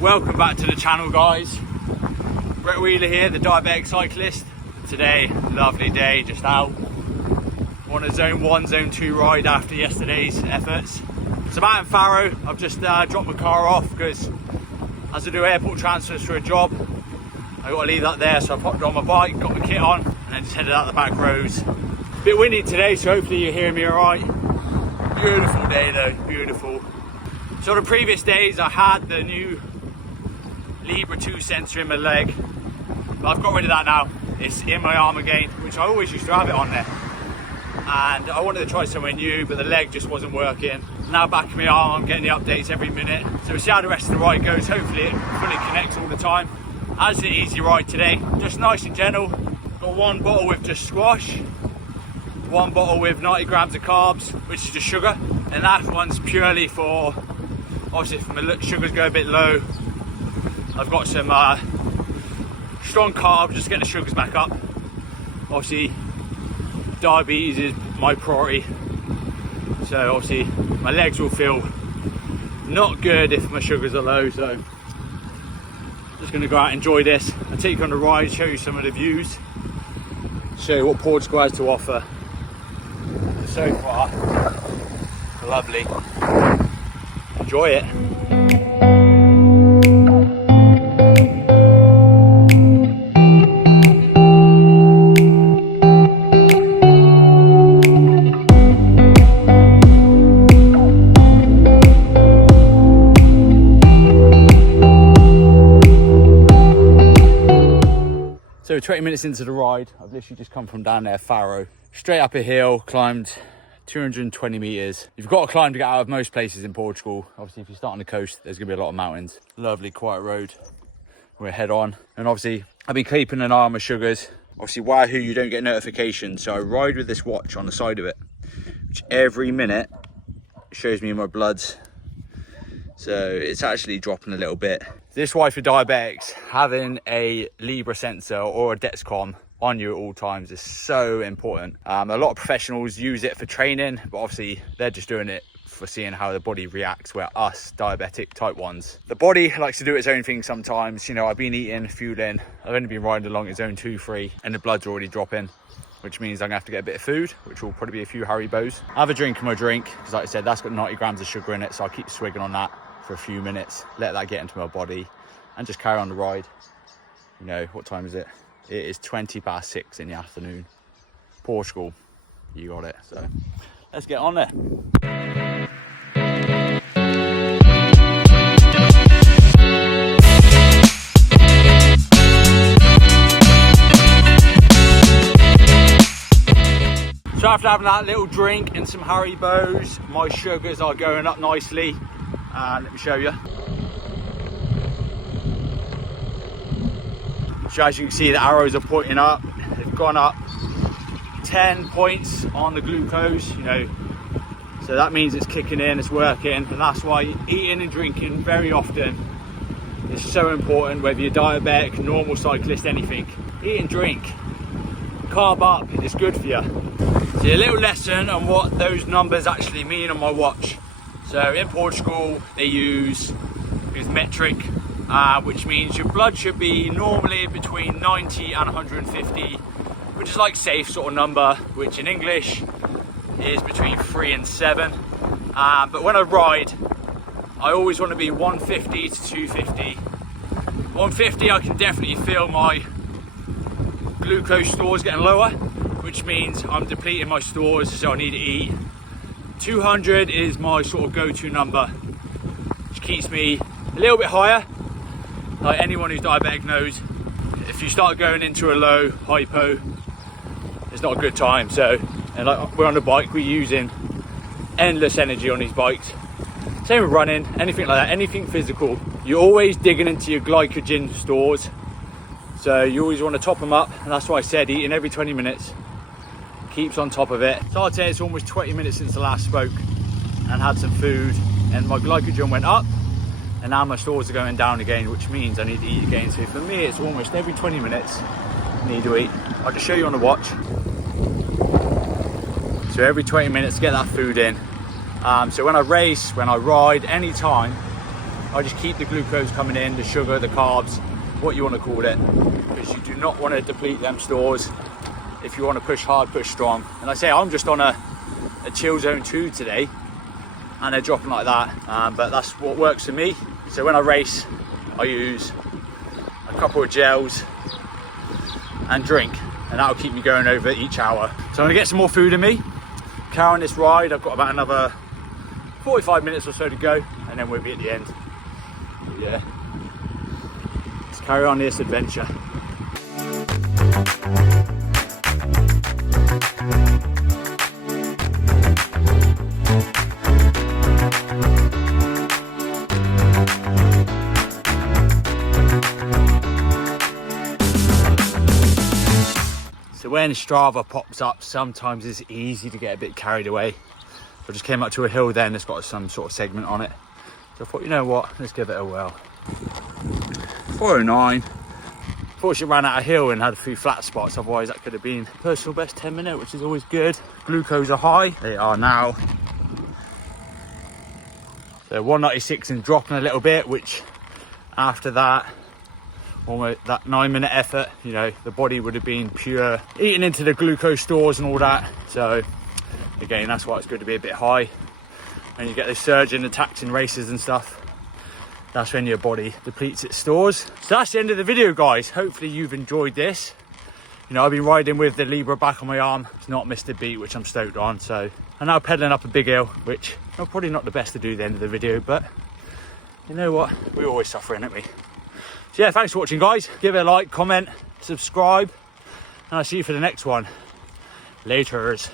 Welcome back to the channel, guys. Brett Wheeler here, the diabetic cyclist. Today, lovely day, just out on a zone 1, zone 2 ride after yesterday's efforts. So I'm out in Farrow. I've just dropped my car off because as I do airport transfers for a job, I got to leave that there, so I popped on my bike, got my kit on, and then just headed out the back roads. A bit windy today, so hopefully you're hearing me all right. Beautiful day though, beautiful. So the previous days I had the new Libre 2 sensor in my leg, but I've got rid of that now. It's in my arm again, which I always used to have it on there. And I wanted to try somewhere new, but the leg just wasn't working. Now back in my arm, I'm getting the updates every minute. So we'll see how the rest of the ride goes. Hopefully it fully connects all the time. As an easy ride today, just nice and gentle. Got one bottle with just squash, one bottle with 90 grams of carbs, which is just sugar, and that one's purely for, obviously if my sugars go a bit low, I've got some strong carbs, just getting the sugars back up. Obviously diabetes is my priority, so obviously my legs will feel not good if my sugars are low. So just going to go out and enjoy this. I'll take you on the ride, show you some of the views, show you what Portugal has to offer. So far, lovely. Enjoy it. So 20 minutes into the ride, I've literally just come from down there, Farrow. Straight up a hill, climbed 220 meters. You've got to climb to get out of most places in Portugal. Obviously, if you start on the coast, there's gonna be a lot of mountains. Lovely, quiet road. We're head on. And obviously, I'll be keeping an eye on my sugars. Obviously, Wahoo, you don't get notifications. So I ride with this watch on the side of it, which every minute shows me my bloods. So it's actually dropping a little bit. This is why for diabetics, having a Libre sensor or a Dexcom on you at all times is so important. A lot of professionals use it for training, but obviously they're just doing it for seeing how the body reacts, where us diabetic type 1s, the body likes to do its own thing sometimes. You know, I've been eating, fueling, I've only been riding along at zone 2, 3, and the blood's already dropping, which means I'm gonna have to get a bit of food, which will probably be a few Haribos. I have a drink in my drink, because like I said, that's got 90 grams of sugar in it, so I'll keep swigging on that for a few minutes, let that get into my body, and just carry on the ride. You know, what time is it? It is 20 past 6 in the afternoon. Portugal, you got it. So let's get on there. So after having that little drink and some Haribos, my sugars are going up nicely. And let me show you. So as you can see, the arrows are pointing up. They've gone up 10 points on the glucose, you know. So that means it's kicking in, it's working. And that's why eating and drinking very often is so important, whether you're diabetic, normal cyclist, anything. Eat and drink. Carb up, it's good for you. So a little lesson on what those numbers actually mean on my watch. So in Portugal, they use metric, which means your blood should be normally between 90 and 150, which is like safe sort of number, which in English is between 3 and 7. But when I ride, I always want to be 150 to 250. 150, I can definitely feel my glucose stores getting lower, which means I'm depleting my stores, so I need to eat. 200 is my sort of go-to number, which keeps me a little bit higher. Like anyone who's diabetic knows, if you start going into a low hypo, it's not a good time. So, and like we're on the bike, we're using endless energy on these bikes. Same with running, anything like that, anything physical. You're always digging into your glycogen stores, so you always want to top them up. And that's why I said eating every 20 minutes keeps on top of it. So I'd say it's almost 20 minutes since I last spoke and had some food, and my glycogen went up, and now my stores are going down again, which means I need to eat again. So for me, it's almost every 20 minutes I need to eat. I'll just show you on the watch. So every 20 minutes, get that food in. So when I race, when I ride, anytime, I just keep the glucose coming in, the sugar, the carbs, what you want to call it, because you do not want to deplete them stores if you want to push hard, push strong. And I say I'm just on a chill zone 2 today, and they're dropping like that, but that's what works for me. So when I race, I use a couple of gels and drink, and that'll keep me going over each hour. So I'm gonna get some more food in me, carry on this ride. I've got about another 45 minutes or so to go, and then we'll be at the end. But yeah, let's carry on this adventure. So when Strava pops up, sometimes it's easy to get a bit carried away. I just came up to a hill then that's got some sort of segment on it. So I thought, you know what, let's give it a whirl. 4:09. Fortunately ran out of hill and had a few flat spots, otherwise that could have been personal best 10 minute, which is always good. Glucose are high, they are now. So 196 and dropping a little bit, which after that, almost that 9-minute effort, you know, the body would have been pure eating into the glucose stores and all that. So again, that's why it's good to be a bit high. When you get those surging attacks in races and stuff, that's when your body depletes its stores. So that's the end of the video, guys. Hopefully you've enjoyed this. You know, I've been riding with the Libre back on my arm. It's not missed a beat, which I'm stoked on. So I'm now pedaling up a big hill, which I'm probably not the best to do at the end of the video, but you know what, we're always suffering, aren't we? So yeah, thanks for watching, guys. Give it a like, comment, subscribe, and I'll see you for the next one. Laters.